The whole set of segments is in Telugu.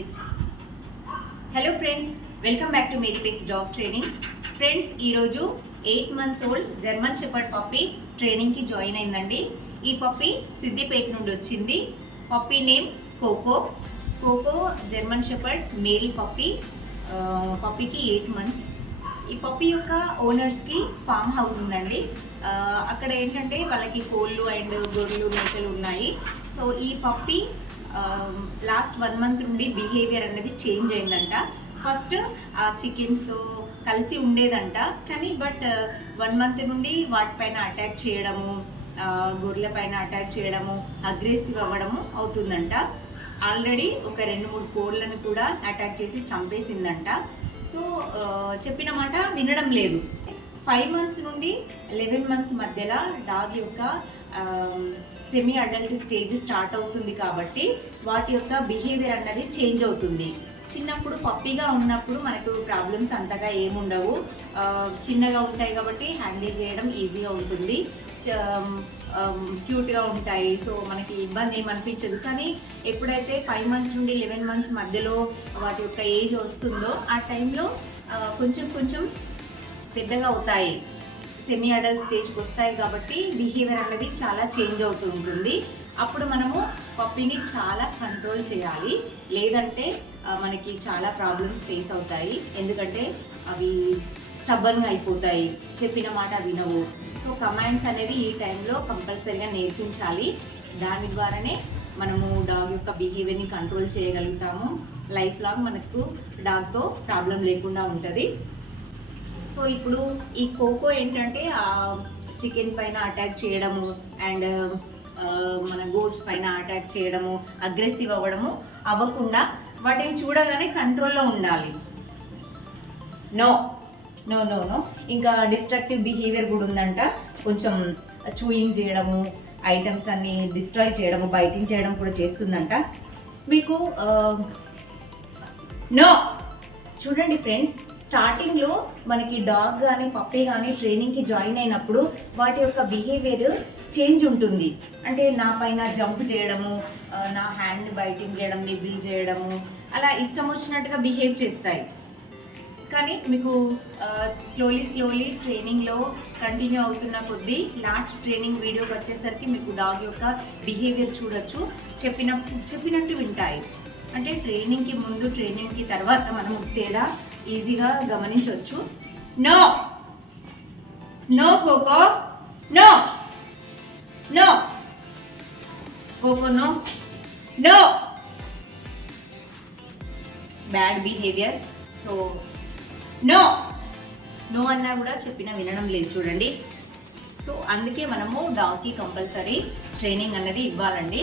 it. Hello friends, welcome back to Marypex Dog Training. Friends, ఈ రోజు 8 months old German shepherd puppy training కి జాయిన్ అయిందండి. ఈ పప్పీ సిద్దిపేట నుండి వచ్చింది. Puppy name Coco. Coco German shepherd male puppy. పప్పీకి 8 months. ఈ పప్పీ యొక్క ఓనర్స్కి ఫామ్ హౌస్ ఉందండి. అక్కడ ఏంటంటే వాళ్ళకి కోళ్ళు అండ్ గొర్రెలు మేకలు ఉన్నాయి. సో ఈ పప్పీ లాస్ట్ 1 month నుండి బిహేవియర్ అనేది చేంజ్ అయిందంట. ఫస్ట్ ఆ చికెన్స్తో కలిసి ఉండేదంట, కానీ బట్ 1 month నుండి వాటిపైన అటాక్ చేయడము, గొర్రెల పైన అటాక్ చేయడము, అగ్రెసివ్ అవ్వడము అవుతుందంట. ఆల్రెడీ ఒక 2-3 కోళ్ళను కూడా అటాక్ చేసి చంపేసిందంట. సో చెప్పిన మాట వినడం లేదు. 5 months నుండి 11 months మధ్యలో డాగ్ యొక్క సెమీ అడల్ట్ స్టేజ్ స్టార్ట్ అవుతుంది కాబట్టి వాటి యొక్క బిహేవియర్ అన్నది చేంజ్ అవుతుంది. చిన్నప్పుడు పప్పీగా ఉన్నప్పుడు మనకు ప్రాబ్లమ్స్ అంతగా ఏముండవు, చిన్నగా ఉంటాయి కాబట్టి హ్యాండిల్ చేయడం ఈజీగా ఉంటుంది, క్యూట్గా ఉంటాయి. సో మనకి ఇబ్బంది ఏమనిపించదు. కానీ ఎప్పుడైతే 5 months నుండి 11 months మధ్యలో వాటి యొక్క ఏజ్ వస్తుందో ఆ టైంలో కొంచెం పెద్దగా అవుతాయి, సెమీ అడల్ట్ స్టేజ్కి వస్తాయి కాబట్టి బిహేవియర్ అనేది చాలా చేంజ్ అవుతూ ఉంటుంది. అప్పుడు మనము పప్పీని చాలా కంట్రోల్ చేయాలి, లేదంటే మనకి చాలా ప్రాబ్లమ్స్ ఫేస్ అవుతాయి. ఎందుకంటే అవి స్టబ్బన్గా అయిపోతాయి, చెప్పిన మాట వినవు. సో కమాండ్స్ అనేవి ఈ టైంలో కంపల్సరీగా నేర్పించాలి. దాని ద్వారానే మనము డాగ్ యొక్క బిహేవియర్ని కంట్రోల్ చేయగలుగుతాము. లైఫ్ లాంగ్ మనకు డాగ్తో ప్రాబ్లం లేకుండా ఉంటుంది. సో ఇప్పుడు ఈ కోకో ఏంటంటే చికెన్ పైన అటాక్ చేయడము అండ్ మన గోట్స్ పైన అటాక్ చేయడము, అగ్రెసివ్ అవ్వడము అవ్వకుండా వాటిని చూడగానే కంట్రోల్లో ఉండాలి. నో నో నో నో ఇంకా డిస్ట్రక్టివ్ బిహేవియర్ కూడా ఉందంట. కొంచెం చూయింగ్ చేయడము, ఐటమ్స్ అన్ని డిస్ట్రాయ్ చేయడము, బైటింగ్ చేయడం కూడా చేస్తుందంట. మీకు నో చూడండి ఫ్రెండ్స్, స్టార్టింగ్లో మనకి డాగ్ కానీ పప్పీ కానీ ట్రైనింగ్కి జాయిన్ అయినప్పుడు వాటి యొక్క బిహేవియర్ చేంజ్ ఉంటుంది. అంటే నా పైన జంప్ చేయడము, నా హ్యాండ్ బైటింగ్ చేయడం, నిబిల్ చేయడము, అలా ఇష్టం వచ్చినట్టుగా బిహేవ్ చేస్తాయి. కానీ మీకు స్లోలీ ట్రైనింగ్లో కంటిన్యూ అవుతున్న కొద్దీ లాస్ట్ ట్రైనింగ్ వీడియోకి వచ్చేసరికి మీకు డాగ్ యొక్క బిహేవియర్ చూడొచ్చు, చెప్పినట్టు వింటాయి. అంటే ట్రైనింగ్కి ముందు ట్రైనింగ్కి తర్వాత మనం తేడా ఈజీగా గమనించవచ్చు. No no Coco, no no Coco, no no bad behaviour. So no no అన్నా కూడా చెప్పినా వినడం లేదు చూడండి. సో అందుకే మనము డాగ్కి కంపల్సరీ ట్రైనింగ్ అన్నది ఇవ్వాలండి.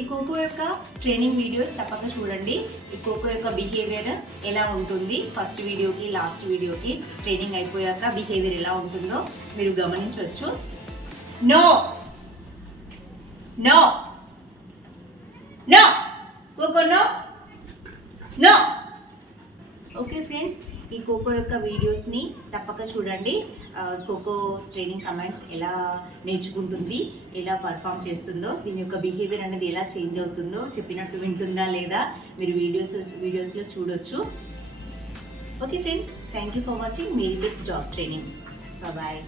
ఈ కోకో యొక్క ట్రైనింగ్ వీడియోస్ తప్పక చూడండి. ఈ కోకో యొక్క బిహేవియర్ ఎలా ఉంటుంది, ఫస్ట్ వీడియోకి లాస్ట్ వీడియోకి ట్రైనింగ్ అయిపోయాక బిహేవియర్ ఎలా ఉంటుందో మీరు గమనించవచ్చు. No no no Coco, no no. Okay friends, ఈ కోకో యొక్క వీడియోస్ని తప్పక చూడండి. కోకో ట్రైనింగ్ కమాండ్స్ ఎలా నేర్చుకుంటుంది, ఎలా పర్ఫామ్ చేస్తుందో, దీని యొక్క బిహేవియర్ అనేది ఎలా చేంజ్ అవుతుందో, చెప్పినట్టు వింటుందా లేదా మీరు వీడియోస్లో చూడొచ్చు. Okay friends, thank you for watching మేరీపెక్స్ డాగ్ ట్రైనింగ్. బాయ్.